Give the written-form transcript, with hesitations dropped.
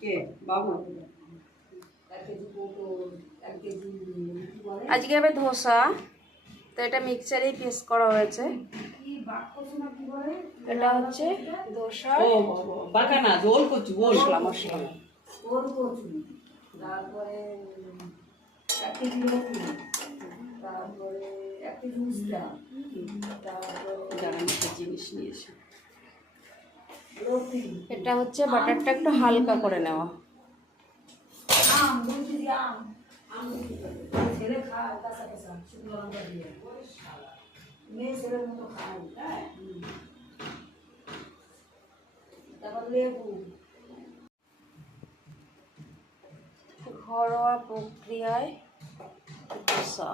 কে বাবু? আজকে হবে ধোসা, তো এটা মিক্সচারেই পেস্ট করা হয়েছে। এটা হচ্ছে ধোসা, ও বাগানা জোল কচু, মশলা মশলা। তারপরে 1 কেজি রসুন, তারপরে 1 কেজি উস্তা, তারপরে দাঁড়ান একটা জিনিস নিয়েছে। রসুন, এটা হচ্ছে বাটারটা একটু হালকা করে নেওয়া। আম 2 কেজি আম, ছেলে খায় কাঁচা কাঁচা শুকনো লঙ্কা দিয়ে, মেয়ে ছেলের মতো খায়, তাই তারপর লেবু। ঘরোয়া প্রক্রিয়ায় ধোসা।